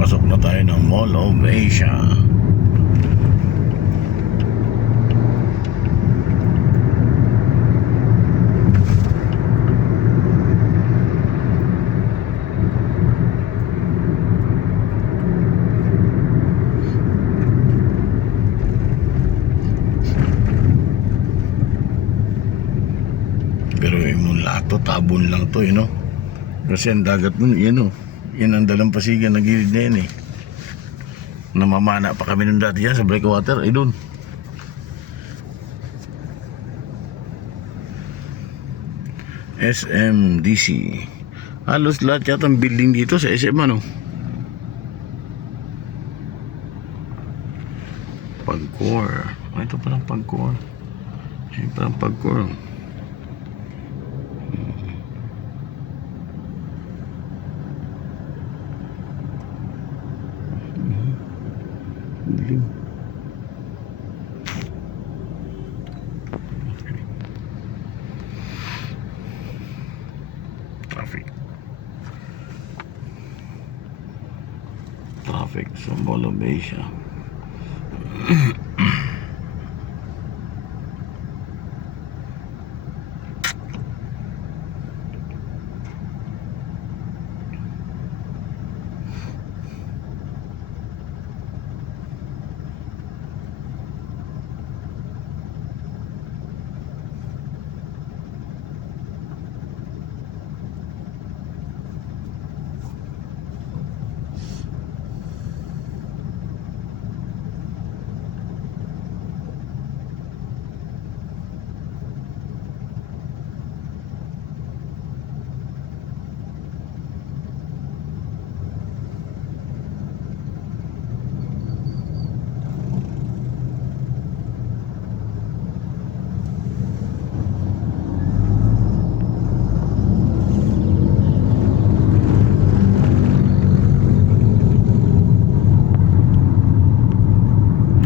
Pasok na tayo ng Mall of Asia. Pero yung lahat to, tabon lang to, no? Kasi ang dagat nun, yan, oh. Yan ang dalampasigan na gilid na yan, eh. Namamana pa kami nun dati yan sa breakwater, eh, dun. SMDC. Halos lahat yata ang building dito sa SM, ano? Pagcor. Ah, ito palang Pagcor. Ito palang Pagcor. Dilim. Traffic sa Mall of Asia.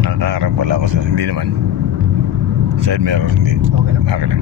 Nakaharap pala ako sa hindi naman. Side mirror, hindi. Okay lang. Okay lang.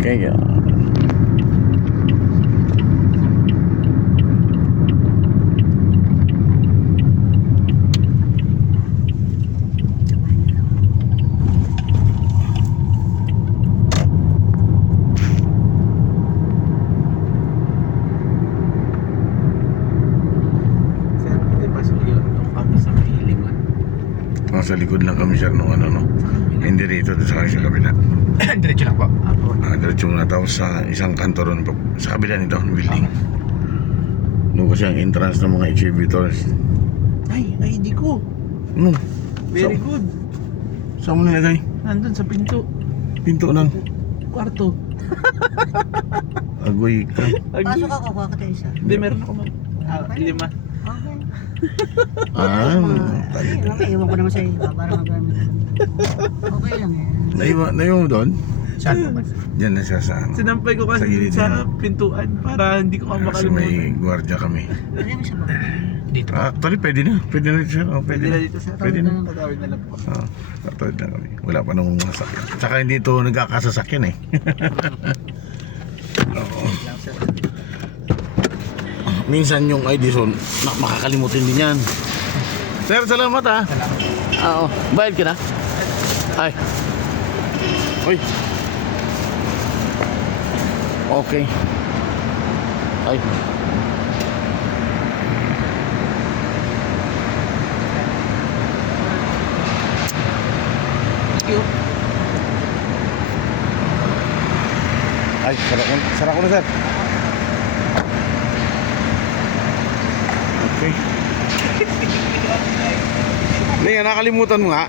Kaya nasa likod lang kami, sir, nung ano, no? Hindi rito, sa kabila. Diretso lang po. Diretso muna tapos sa isang kanto ron sa kabila nito, building. Doon kasi ang entrance ng mga exhibitors. Ay, ID ko. Ano? Very good. Saan mo nilagay? Nandun sa pinto. Pinto ng Kwarto. agoy ka. Pasok ako, kuha ka tayo isa. Hindi, meron ako 5. Okay. Tayo. Mamaya, iwan ko naman sa iyo para magamit. Okay lang yan. Naiwan mo doon? Saan po ba? Diyan na siya sa ano. Sinampay ko Sa kasi gilid sa niya. pintuan para hindi ko Kasi may makalimutan. gwardiya kami. Ano yung isa ba? Dito. Actually, pwede na. Pwede na dito, sir. Oh, Pwede na dito sir. Pwede na. Tatawid na lang po. Tatawid na kami. Wala pa namang masakyan. Tsaka hindi ito nagkakasasakyan eh. Oo. Lang sir. Minsan yung ID zone, makakalimutin din yan. Sir, salamat ha. Salamat. Oo. Bayad ka na? Ay. Uy. Okay. Ay. Thank you. Ay, sara ko na sir. Okay. Hindi, nakalimutan mo nga.